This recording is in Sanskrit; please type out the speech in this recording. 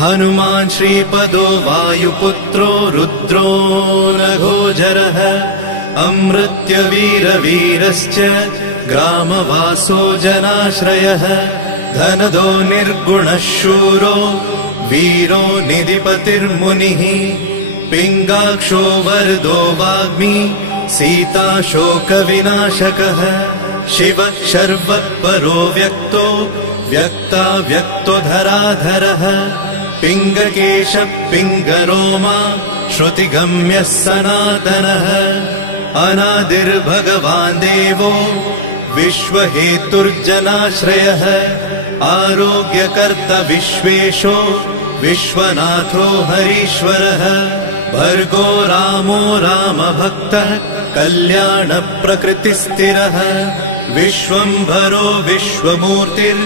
हनुमान् श्रीपदो वायुपुत्रो रुद्रो नघोजरः अमृत्यवीरवीरश्च ग्रामवासो जनाश्रयः धनदो निर्गुणः शूरो वीरो निधिपतिर्मुनिः पिङ्गाक्षो वरदो वाग्मी सीता शोकविनाशकः शिवः शर्वः परो व्यक्तो व्यक्तो धराधरः पिङ्गकेशः पिङ्गरोमा श्रुतिगम्यः सनातनः अनादिर्भगवान् देवो विश्वहेतुर्जनाश्रयः आरोग्यकर्ता विश्वेशो विश्वनाथो हरीश्वरः भर्गो रामो रामभक्तः कल्याणप्रकृतिस्थिरः विश्वम्भरो विश्वमूर्तिर्